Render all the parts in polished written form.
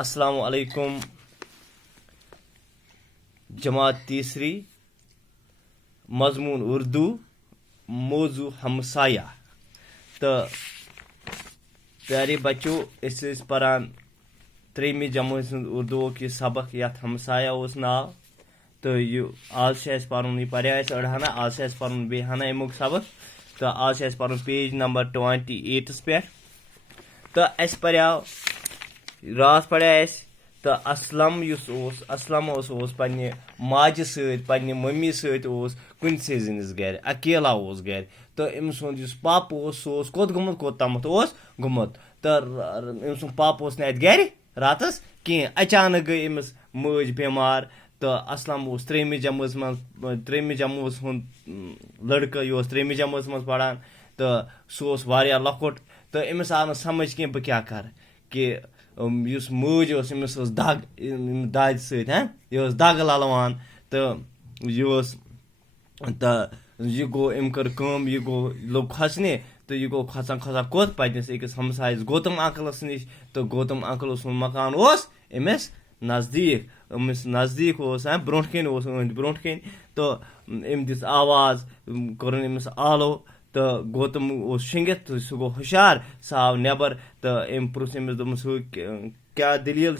السلام علیکم جماعت تیسری مضمون اردو موضوع ہمسایہ تو پیارے بچو اس پران تریمہ جماعت اردو کی سبق یت ہمسایہ اس ناو تو یہ آج پرن یہ پڑھا اڑہانہ آج پرن بیہانہ امیک سبق تو آج پرن پیج نمبر 28 پہ تو اس پڑھو رات پڑھا تو اسلم پنہ ماجہ ست پنہ ممی ست کن سنس گھر اکیلا گھر تو ام سند پاپ سہ کوت گومت کوتامت گومت تو ام سند پاپ ات گھر راتس کی اچانک گئی امس ماج بیمار تو اسلم تریمہ جماعت ہند لڑکہ یہ تریمہ جماعت من پران تو سہ واریاہ لۄکُٹ تو امس آو نہ سمجھ کی بہ کیا کر کہ اس ماج امس دگ دادِ سۭتۍ یہ دگ للوان تو یہ گو ام کر کٲم یہ گو لوگ کھسنہِ تو یہ گو کھسان کوت پنس أکِس ہمسایس گوتم انکلس نش تو گوتم انکل سُنٛد مکان امس نزدیک برونٛٹھ کن أنٛدۍ برونٛٹھ کن تو ام دِژ آواز کوٚرُن امس آلو تو گوتم شنگتھ تو سہ گو ہوشیار سہ آو نٮ۪بر تو ام پرُژھ امس دوٚپُن کیا دلیل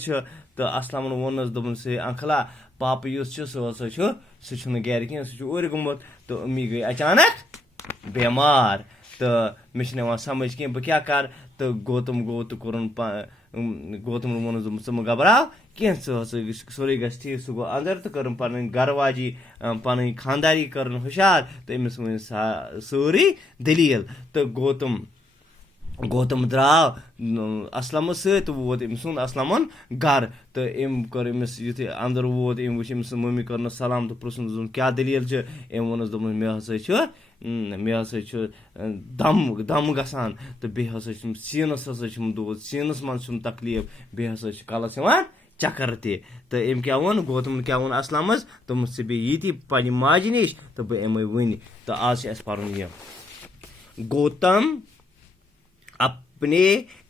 تو اسلمن وونس دوٚپُن انکلا پاپہ یُس سہ چھُنہٕ گھر کینٛہہ سہ چھُ اوٗرۍ گوٚمُت تو امی گئی اچانک بیمار تو مےٚ چھُنہٕ یِوان سمجھ کینٛہہ بہٕ کیٛاہ کر تو گوتم گوٚو تہٕ کوٚرُن گوتمن وونُس دوٚپُن ژٕ مہ گھبراو کینٛہہ ژٕ ہسا سورُے گژھِ ٹھیٖک سُہ گوٚو اندر تہٕ کٔرٕن پنٕنۍ گرٕ واجی پنٕنۍ خانداری کٔرٕن ہوشیار تو أمِس ؤنۍ سٲرٕے دلیل تو گوتم درٛاو اسلمس سۭتۍ تہٕ ووت أمۍ سُنٛد اسلمن گرٕ تو أمۍ کٔر أمِس یُتھُے اندر ووت أمۍ وٕچھ أمۍ سٕنٛز مٔمی کٔرنس سلام تہٕ پرٛژھُنس دوٚپُن کیٛاہ دلیل چھِ أمۍ ووٚنُس دوٚپُن مےٚ ہسا چھُ دم گژھان تہٕ بیٚیہِ ہسا چھُم سیٖنس چھُم دود سیٖنس منٛز چھُم تکلیٖف بیٚیہِ ہسا چھُ کلس یِوان چکر تہِ تہٕ أمۍ کیٛاہ ووٚن گوتمن کیٛاہ ووٚن اسلمس دوٚپمس ژٕ بیٚیہِ ییٚتی پننہِ ماجہِ نِش تہٕ بہٕ یِمے وٕنہِ تہٕ آز چھُ اَسہِ پرُن یہِ گوتم اپنے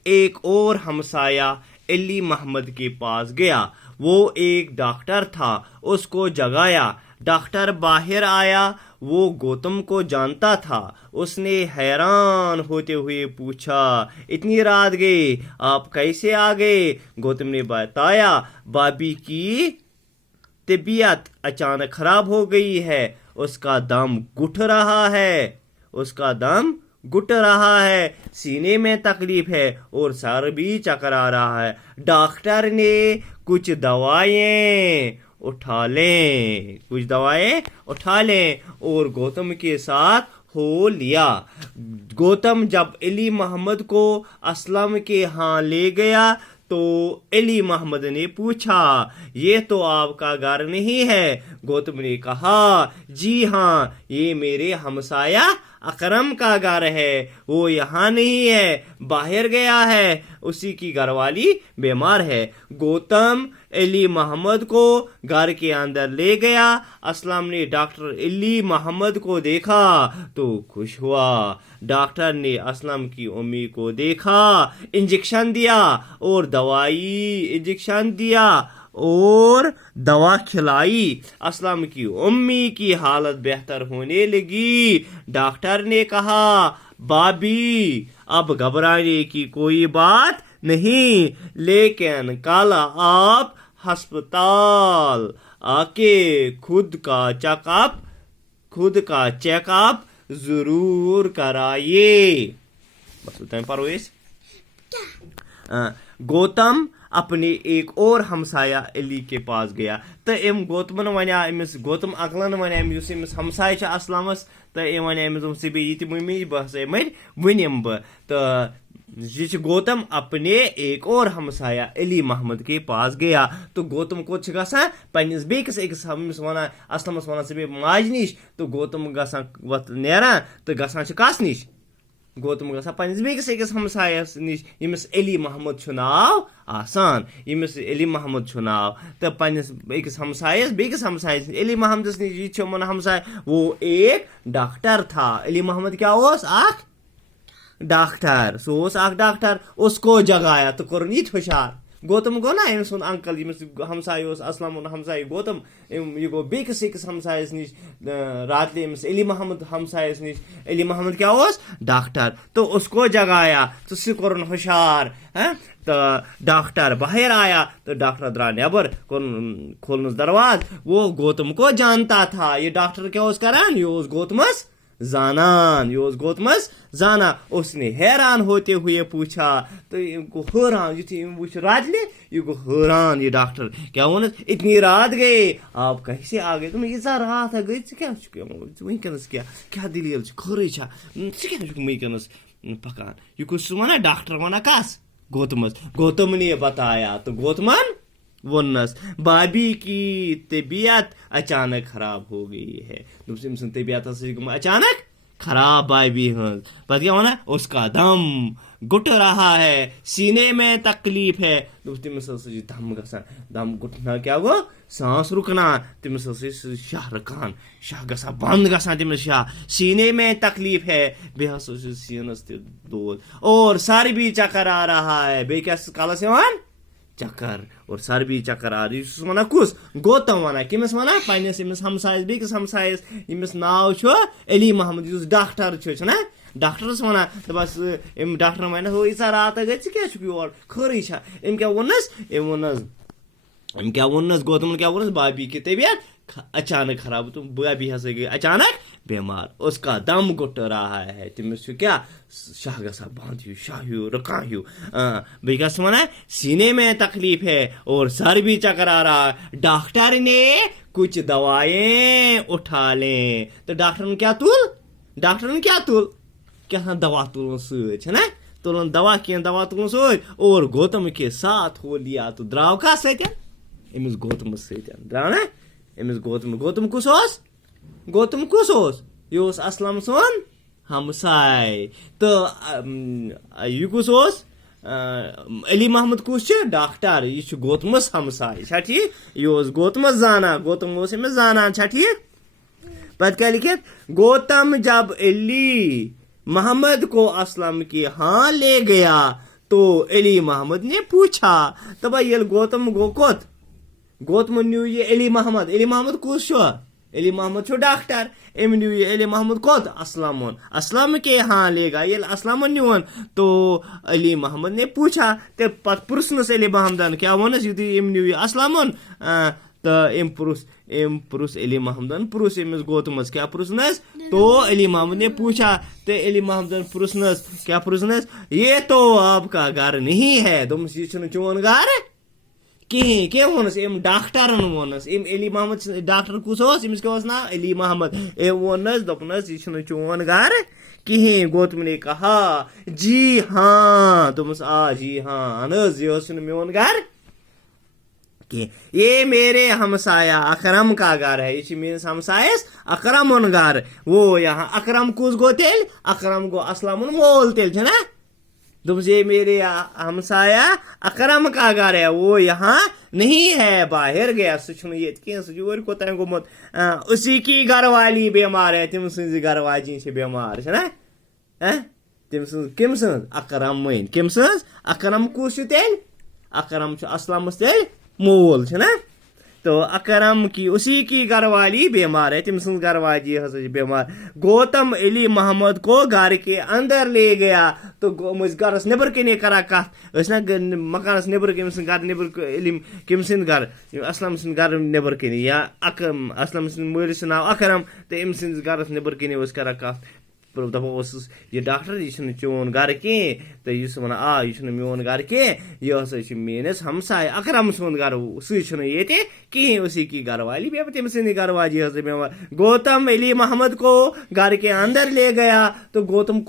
ایک اور ہمسایہ علی محمد کے پاس گیا وہ ایک ڈاکٹر تھا اس کو جگایا ڈاکٹر باہر آیا وہ گوتم کو جانتا تھا اس نے حیران ہوتے ہوئے پوچھا اتنی رات گئے آپ کیسے آ گئے گوتم نے بتایا بابی کی طبیعت اچانک خراب ہو گئی ہے اس کا دم گھٹ رہا ہے سینے میں تکلیف ہے اور سر بھی چکر آ رہا ہے ڈاکٹر نے کچھ دوائیں اٹھا لیں اور گوتم کے ساتھ ہو لیا گوتم جب علی محمد کو اسلم کے ہاں لے گیا تو علی محمد نے پوچھا یہ تو آپ کا گھر نہیں ہے گوتم نے کہا جی ہاں یہ میرے ہمسایہ اکرم کا گھر ہے وہ یہاں نہیں ہے باہر گیا ہے اسی کی گھر والی بیمار ہے گوتم علی محمد کو گھر کے اندر لے گیا اسلم نے ڈاکٹر علی محمد کو دیکھا تو خوش ہوا ڈاکٹر نے اسلم کی امی کو دیکھا انجیکشن دیا اور دوا کھلائی اسلم کی امی کی حالت بہتر ہونے لگی ڈاکٹر نے کہا بابی اب گھبرانے کی کوئی بات نہیں لیکن کل آپ ہسپتال آ کے خود کا چیک اپ ضرور کرائیے گوتم اپنے ایک اور ہمسایہ علی کے پاس گیا تو گوتمن ونیا امس گوتم انکلن ونیا امس ہمسایہ چھ اسلمس تو ونیا امس یہ ممی بہ ہسا ونم بہ تو یہ گوتم اپنے ایک اور ہمسایہ علی محمد کے پاس گیا تو گوتم کوت گژھان پنس بیکس أکس ونان اسلمس ونان ژٕ بیٚہہ ماجہِ نِش تو گوتم گژھان نیران تو گژھان کس نِش گوتم گژھان پنس بیکس أکس ہمسایس نِش ییٚمِس علی محمد چھُ ناو آسان علی محمد چھُ ناو تو پنس بیکس ہمسایس علی محمدس نِش یہ چھُ ہمسایہ وہ ایک ڈاکٹر تھا علی محمد کیا ڈاکٹر ڈاکٹر اس کو جگایا تو کوٚرُن یہِ تہِ ہوشیار گوتم گو نا أمۍ سُنٛد انکل ییٚمِس ہمساے اوس اسلامُن ہمساے گوتم یہِ گوٚو بیٚکِس أکِس ہمسایَس نِش راتلے أمِس علی محمد ہمسایَس نِش علی محمد کیٛاہ اوس ڈاکٹر تو اس کو جگایا تو سُہ کوٚرُن ہوشیار تو ڈاکٹر باہر آیا تو ڈاکٹر درٛاو نٮ۪بر کوٚرُن کھولنس درواز وہ گوتم کو جانتا تھا یہ ڈاکٹر کیٛاہ اوس کران یہِ اوس گوتمس زانان یہ اوس گوتمس زانان اس نے حیران ہوتے ہوئے پوچھا تو أمۍ گوٚو حٲران یُتھُے أمۍ وٕچھ راتلہِ یہ گوٚو حٲران یہ ڈاکٹر کیٛاہ ووٚنُس اتنی رات گٔے آپ کیسے آ گٔے دوٚپُن ییٖژاہ رات ہا گٔے ژٕ کیٛاہ چھُکھ وٕنکیٚنس کیٛاہ دٔلیٖل چھِ خٲرٕے چھا ژٕ کیٛاہ چھُکھ وٕنکیٚنس پکان یہ گوٚو سُہ ونان ڈاکٹر ونان کس گوتمس گوتم نے بتایا تو گوتمن وونس بابی کی طبیعت اچانک خراب ہو گئی ہے دوٚپُس أمۍ سٕنٛز طبیعت ہسا چھِ گٔمٕژ اچانک خراب بابی ہٕنٛز پتہٕ کیٛاہ ونان اس کا دم گٹ رہا ہے سینے میں تکلیف ہے دوٚپُس تٔمِس ہسا چھِ دم گژھان دم گٹنا کیٛاہ گوٚو سانس رُکنان تٔمِس ہسا چھِ شاہ رُکان شاہ گژھان بنٛد گژھان تٔمِس شاہ سینے میں تکلیف ہے بیٚیہِ ہسا چھُ سیٖنس تہِ دود اور سر بھی چکر آ رہا ہے بیٚیہِ کیٛاہ چھُس کلس یِوان چکر اور سر بھی چکر آ یہِ چھُس ونان کُس گوتم ونان کٔمِس ونان پننس أمِس ہمسایس بیٚکِس ہمسایس ییٚمِس ناو چھُ علی محمد یُس ڈاکٹر چھُنا ڈاکٹرس ونان دپس أمۍ ڈاکٹر ونان ہو ییٖژاہ رات گٔے ژٕ کیٛاہ چھُکھ یور خٲرٕے چھا أمۍ کیٛاہ ووٚننس أمۍ کیٛاہ ووٚننس گوتمن کیٛاہ ووٚننس بابی کی طبیعت اچانک خراب تو بابی ہسا گئی اچانک بیمار اس کا دم گٹ رہا ہے تٔمِس چھُ کیٛاہ شاہ گژھان بنٛد ہیوٗ شاہ ہیوٗ رُکان ہیوٗ بیٚیہِ کیٛاہ چھُ ونان سینے میں تکلیف ہے اور سر بھی چکر آ رہا ڈاکٹر نے کچھ دوائیں اٹھا لیں تو ڈاکٹرن کیٛاہ تُل کیٛاہ دوا تُلُن سۭتۍ چھُنا تُلُن دوا کینٛہہ دوا تُلُن سۭتۍ اور گوتم کے ساتھ ہو لیا تو درٛاو کتھ سۭتۍ أمِس گوتمس سۭتۍ درٛاو نا أمِس گوتم کُس اوس یہِ اوس اسلم سُنٛد ہمساے تہٕ یہِ کُس اوس علی محمد کُس چھُ ڈاکٹر یہِ چھُ گوتمس ہمساے چھا ٹھیٖک یہِ اوس گوتمس زانان گوتم اوس أمِس زانان چھا ٹھیٖک پتہٕ کیٛاہ لیکھِتھ گوتم جب علی محمد کو اسلم کے ہاں لے گیا تو علی محمد نے پوچھا دپان ییٚلہِ گوتم گوٚو کوٚت گوتمن نیوٗ یہِ علی محمد کُس چھُ علی محمد چھُ ڈاکٹر أمۍ نیوٗ یہِ علی محمد کوٚت اسلم کے ہاں لے گا ییٚلہِ اسلمن نیوٗن تو علی محمد نے پوچھا تہٕ پتہٕ پرٛژھنس علی محمدن کیٛاہ ووٚنُس یُتھُے أمۍ نیوٗ یہِ اسلمن تہٕ أمۍ پرٛژھ علی محمدن پرٛژھ أمِس گوتمس کیٛاہ پرٛژھنس تو علی محمد نے پوچھا تہٕ علی محمدن پرٛژھنس کیٛاہ پرٛژھنس یہ تو آپ کا گھر نہیں ہے دوٚپمس یہِ چھُنہٕ چون گرٕ کِہیٖنۍ کیٛاہ ووٚنُس أمۍ ڈاکٹرن ووٚنُس أمۍ علی محمد ڈاکٹر کُس اوس أمِس کیٛاہ اوس ناو علی محمد أمۍ ووٚننس دوٚپنس یہِ چھُنہٕ چون گرٕ کِہیٖنۍ گوتم نے کہا جی ہاں دوٚپمس آ جی ہاں اہن حظ یہِ حظ چھُنہٕ میون گرٕ کینٛہہ یہ میرے ہمسایہ اکرم کا گھر ہے یہ چھُ میٲنِس ہمسایس اکرمُن گرٕ وہ یہاں اکرم کُس گوٚو تیٚلہِ اکرم گوٚو اسلمُن مول تیٚلہِ چھُنا دوٚپُس یہ میرے ہمسایہ اکرم کا گھر ہے وہ یہاں نہیں ہے باہر گیا سُہ چھُنہٕ ییٚتہِ کینٛہہ سُہ چھُ اور کوٚتام گوٚمُت اسی کی گھر والی بیمار ہے تٔمۍ سٕنٛزِ گھر واجِنۍ چھِ بیمار چھَنا تٔمۍ سٕنٛز کٔمۍ سٕنٛز اکرمٕنۍ کٔمۍ سٕنٛز اکرم کُس چھُ تیٚلہِ اکرم چھُ اسلمس تیٚلہِ مول چھُنا تو اکرم کی اسی کی گھر والی بیمار ہے تٔمۍ سٕنٛز گھر واجی ہسا چھِ بیمار گوتم علی محمد کو گھر کے اندر لے گیا تو یِم ٲسۍ گرس نیبر کنے کران کتھ ٲسۍ نا مکانس نیبر کٔمۍ سٕنٛدِ گرٕ نیبر علم کٔمۍ سٕنٛدِ گرٕ اسلم سٕنٛدِ گرٕ نیبر کنے یا اسلم سٕنٛدِ مٲلِس چھُ ناو اکرم تہٕ أمۍ سٕنٛدِس گرس نیبر کنے اوس کران کتھ دپان اوسُس یہِ ڈاکٹر یہِ چھُنہٕ چون گرٕ کینٛہہ تہٕ یُس ونان آ یہِ چھُنہٕ میون گرٕ کینٛہہ یہِ ہسا چھُ میٲنِس ہمساے اکرم سُنٛد گرٕ سُے چھُنہٕ ییٚتہِ کِہیٖنۍ اسی کی گھر والی بیمار تٔمۍ سٕنٛدِ گھر واجی ہسا بیمار گوتم علی محمد کو گھر کے اندر لے گیا تو گوتمن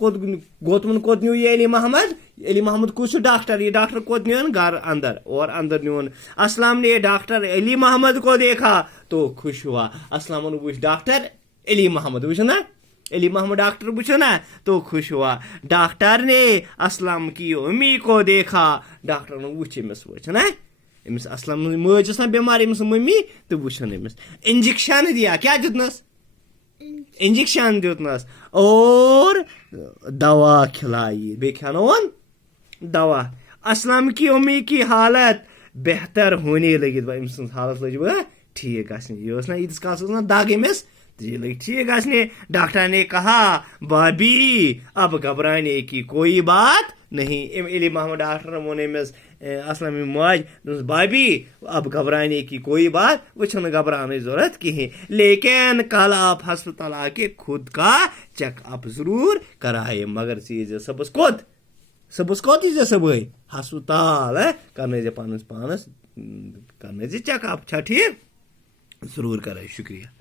کوٚت نیوٗ یہِ علی محمد کُس چھُ ڈاکٹر یہ ڈاکٹر کوٚت نیوٗن گھر اندر اور اندر نیوٗن اسلم نے ڈاکٹر علی محمد کو دیکھا تو خوش ہوا اسلمن وٕچھ ڈاکٹر علی محمد وٕچھو نا علی محمد ڈاکٹر وٕچھو نا تو خوش ہوا ڈاکٹر نے اسلم کی امی کو دیکھا ڈاکٹرن وٕچھ أمِس وٕچھ نا أمِس اسلم مٲج ٲس نا بیمار أمِس مٔمی تہٕ وٕچھُن أمِس انجکشن دیا کیٛاہ دیُتنس انجکشن دیُتنس اور دوا کھلایی بیٚیہِ کھٮ۪نووُن دوا اسلام کی امی کی حالت بہتر ہونے لگی أمۍ سٕنٛز حالت لٔج وۄنۍ ٹھیک گژھنہِ یہ ٲس نا ییٖتِس کالس ٲس نا دگ أمِس تو یہ لگی ٹھیک گژھنہِ ڈاکٹر نے کہا بابی اب گھبرانے کی کوئی بات نہیں علی محمد ڈاکٹر ووٚن أمِس اسلامی ماج دوٚپُس بابی اب گھبرانے کی کوئی بات وہ چھنہٕ گھبرانے ضرورت کہین لیکن کل آپ ہسپتال آ کے خود کا چیک اپ ضرور کرائے مگر ژٕ صبحس کوٚت یی صبحٲے ہسپتال کرنٲے پانس کرنٲے چیک اپ چھا ٹھیک ضرور کرے شکریہ